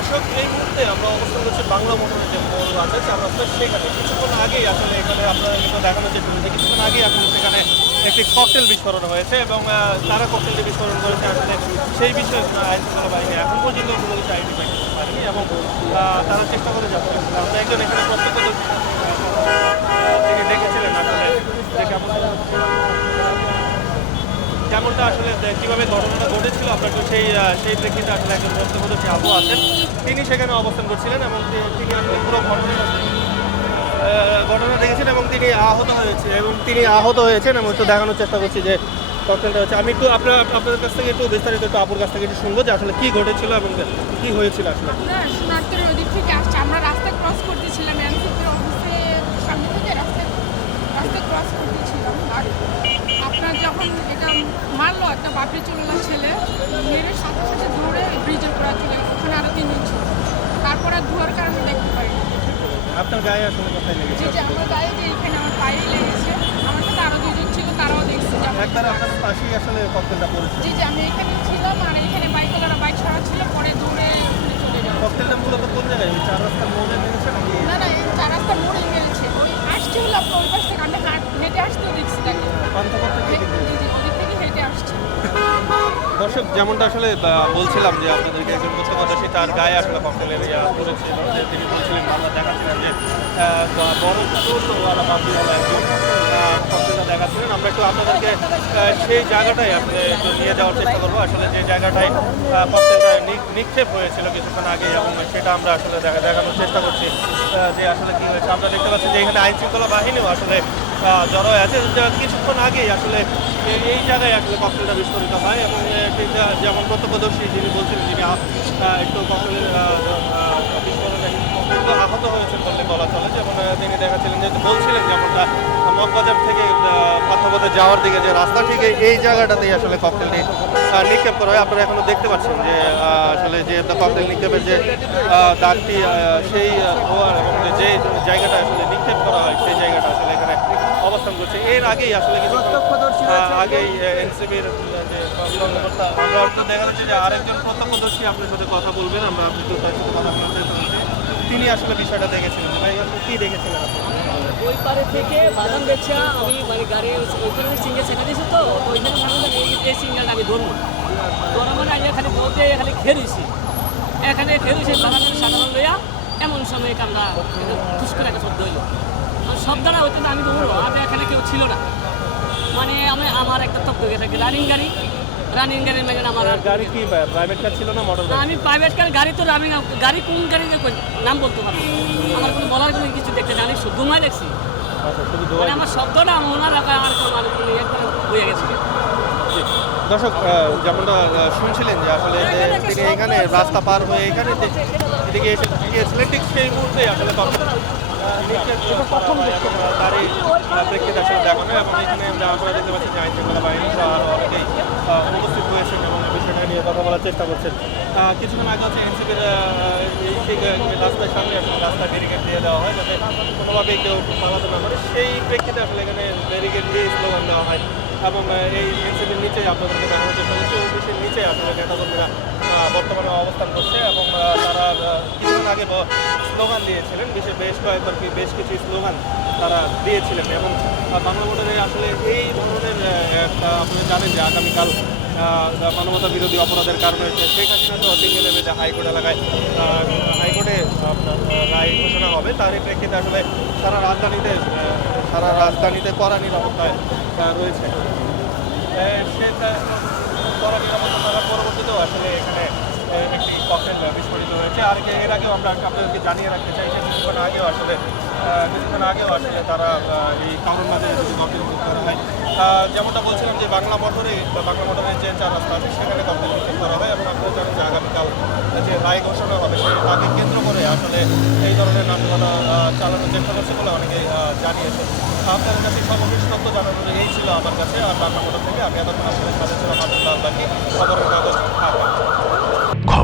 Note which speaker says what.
Speaker 1: দর্শক, এই মুহূর্তে আমরা অবস্থান করছি বাংলা মোটরের যে মোড় আছে চার রাস্তা সেখানে, কিছুক্ষণ আগেই আসলে এখানে আপনারা এখানে দেখানো যে ছবিতে কিছুক্ষণ আগেই আসলে সেখানে একটি ককটেল বিস্ফোরণ হয়েছে এবং তারা ককটেলটি বিস্ফোরণ করেছে আসলে সেই বিষয়ে আইন শৃঙ্খলা বাহিনী এখন পর্যন্ত কোনো কিছু আইডেন্টিফাই করতে পারেনি এবং তারা চেষ্টা করে যাচ্ছে। আমরা একজন এখানে প্রত্যক্ষদর্শী আহ, তিনি দেখেছিলেন আসলে যে কেমন যেমনটা আসলে কীভাবে ঘটনাটা ঘটেছিল আপনার সেই সেই প্রেক্ষিতে আসলে একজন প্রত্যক্ষদর্শী আবু আছেন। তিনি সেখানে অবস্থান করছিলেন এবং তিনি আসলে পুরো ঘটনা ঘটনা দেখেছেন এবং তিনি আহত হয়েছে এবং তিনি আহত হয়েছেন। এবং একটু দেখানোর চেষ্টা করছি যে ককটেলটা হচ্ছে, আমি একটু আপনার, আপনাদের কাছ থেকে একটু বিস্তারিত একটু আপুর কাছ থেকে একটু শুনব যে আসলে কি ঘটেছিল এবং কি হয়েছিল আসলে।
Speaker 2: রাস্তা ক্রস করতেছিলাম। আর মারলো একটা বাপড়ি চললা ছেলে মেরে সাথে সাথে দৌড়ে ব্রিজের করা ছিল ওখানে আরও তিনজন ছিল। তারপর আর ধোয়ার কারণে দেখতে পাই
Speaker 1: আপনার গায়ে আসলে কোথায় লেগেছে?
Speaker 2: যে আমার গায়ে যে এখানে আমার পায়ে লেগেছে আমার সাথে আরও দুজন ছিল তারাও দেখছে। যে
Speaker 1: আপনার পাশেই আসলে ককটেলটা পড়েছে
Speaker 2: জি যে আমি এখানে
Speaker 1: দর্শক, যেমনটা আসলে বলছিলাম যে আপনাদেরকে একজন প্রত্যক্ষদর্শী তার গায়ে আসলে ককটেলের ইয়া এবং যে তিনি বলছিলেন আমরা দেখাচ্ছিলেন যে বড় চোরওয়ালা বাবুওয়ালা একজন ককটেলটা দেখাচ্ছিলেন। আমরা একটু আপনাদেরকে সেই জায়গাটায় আপনি একটু নিয়ে যাওয়ার চেষ্টা করব। আসলে যে জায়গাটায় ককটেলটা নিক্ষেপ হয়েছিল কিছুক্ষণ আগে এবং সেটা আমরা আসলে দেখা, দেখানোর চেষ্টা করছি যে আসলে কি হয়েছে। আমরা দেখতে পাচ্ছি যে এখানে আইন শৃঙ্খলা বাহিনীও আসলে জড়ো আছে। কিছুক্ষণ আগেই আসলে এই- জায়গায় আসলে ককটেলটা বিস্ফোরিত হয় এবং যেমন প্রত্যক্ষদর্শী যিনি বলছিলেন, যিনি একটু ককটেলের বিস্ফোরণে আহত হয়েছেন বললে বলা চলে। যেমন তিনি দেখাচ্ছিলেন, যেহেতু বলছিলেন যেমনটা মগবাজার থেকে পাথরপথে যাওয়ার দিকে যে রাস্তা ঠিক এই- জায়গাটাতেই আসলে ককটেলটি আহ, নিক্ষেপ করা হয়। আপনারা এখনও দেখতে পাচ্ছেন যে আসলে যে ককটেল নিক্ষেপের যে দাগটি সেই হওয়ার এবং যে- জায়গাটা আসলে নিক্ষেপ করা হয় সেই জায়গাটা আসলে এখানে অবস্থান করছে। এর আগেই আসলে কিছু আগেই এনসিবির দেখা যাচ্ছে যে আরেকজন প্রত্যক্ষদর্শী আপনার সাথে কথা বলবেন আমরা আপনি তার সাথে কথা বলতে তিনি আসলে বিষয়টা দেখেছিলেন। কি দেখেছিলেন? আপনি
Speaker 3: ওই পারে থেকে বাদাম বেচা, আমি মানে গাড়ি ওইখানে সিঙ্গেল ছেড়ে দিয়েছি তো ওইখানে এই সিঙ্গেলটা আমি ধরবো। ধরা মানে আমি এখানে বলতে এখানে খেয়েছি এখানে খেয়েছি বাদামের সাধারণ লইয়া এমন সময় কান্দা খুশ করে একটা শব্দ হইল। আর শব্দটা হইতে আমি দৌড়ো আর এখানে কেউ ছিল না। মানে আমি আমার একটা তপ্ত গেছে রানিং গাড়ি। রানিং গাড়ির মেঘে আমার আর
Speaker 1: গাড়ি কি প্রাইভেট কার ছিল না মোটর
Speaker 3: আমি প্রাইভেট কার গাড়ি তো আমি গাড়ি কোন গাড়ি নাম বলতে পারব। আমার কোনো বলার কোনো কিছু দেখতে জানি মাই দেখছি।
Speaker 1: আচ্ছা
Speaker 3: মানে আমার শব্দটা ওনার আমার কোনো মানে একবার হয়ে গেছে।
Speaker 1: দর্শক যেমনটা শুনছিলেন যে আসলে তিনি এখানে রাস্তা পার হয়ে এখানে এদিকে এসে গিয়েছিলেন ঠিক সেই মুহূর্তে আসলে প্রথম তারই আহ, প্রেক্ষিতে আসলে দেখানো এবং এখানে আমরা আমরা দেখতে পাচ্ছি যে আইন শৃঙ্খলা বাহিনী সহ আরও অনেকেই আহ, উপস্থিত হয়েছেন এবং বিষয়টা বলার চেষ্টা করছেন। কিছুক্ষণ আগে হচ্ছে এনসিপির রাস্তার সামনে রাস্তা ব্যারিকেড দিয়ে দেওয়া হয়, যাতে কোনোভাবে কেউ পালাতে না পারে। সেই প্রেক্ষিতে আসলে এখানে ব্যারিকেড দিয়ে স্লোগান দেওয়া হয় এবং এই এনসিপির নিচেই আপনাদেরকে দেখানোর চেষ্টা করছি অফিসের নিচে আসলে নেতাকর্মীরা বর্তমানে অবস্থান করছে এবং তারা কিছুক্ষণ আগে স্লোগান দিয়েছিলেন বিশেষ বেশ কয়েকবার বেশ কিছু স্লোগান তারা দিয়েছিলেন এবং বাংলা মোটরে আসলে এই ধরনের আপনি জানেন যে আগামীকাল মানবতা বিরোধী অপরাধের কারণে শেখ হাসিনা তো সিঙ্গেল যে হাইকোর্ট এলাকায় হাইকোর্টে রায় ঘোষণা হবে। তারই প্রেক্ষিতে আসলে সারা রাজধানীতে সারা রাজধানীতে কড়া নিরাপত্তায় রয়েছে। সে কড়া নিরাপত্তা পরবর্তীতেও আসলে এখানে একটি ককটেল বিস্ফোরিত হয়েছে। আর এর আগেও আমরা আপনাদেরকে জানিয়ে রাখতে চাই যে কিছুক্ষণ আগেও আসলে কিছুক্ষণ আগেও আসলে তারা এই কারণ মাঝে যদি ককটেল করা হয়। যেমনটা বলছিলাম যে বাংলা মোটরে বা বাংলা মোটরের যে চার রাস্তা আছে, সেখানে ককটেল নিক্ষেপ করা হয়। এবং আপনারা জানেন যে আগামীকাল যে রায় ঘোষণা হবে সেই তাকে কেন্দ্র করে আসলে এই ধরনের নাটকতা চালানোর চেষ্টা করছে বলে অনেকে জানিয়েছে আপনাদের কাছে সর্বশেষ তথ্য জানানোর এই ছিল আমার কাছে। আর বাংলা মোটর থেকে আমি এতক্ষণ আপনাদের সাথে ছিলাম আব্দুল্লাহ আল্লাহি খবরের কাগজ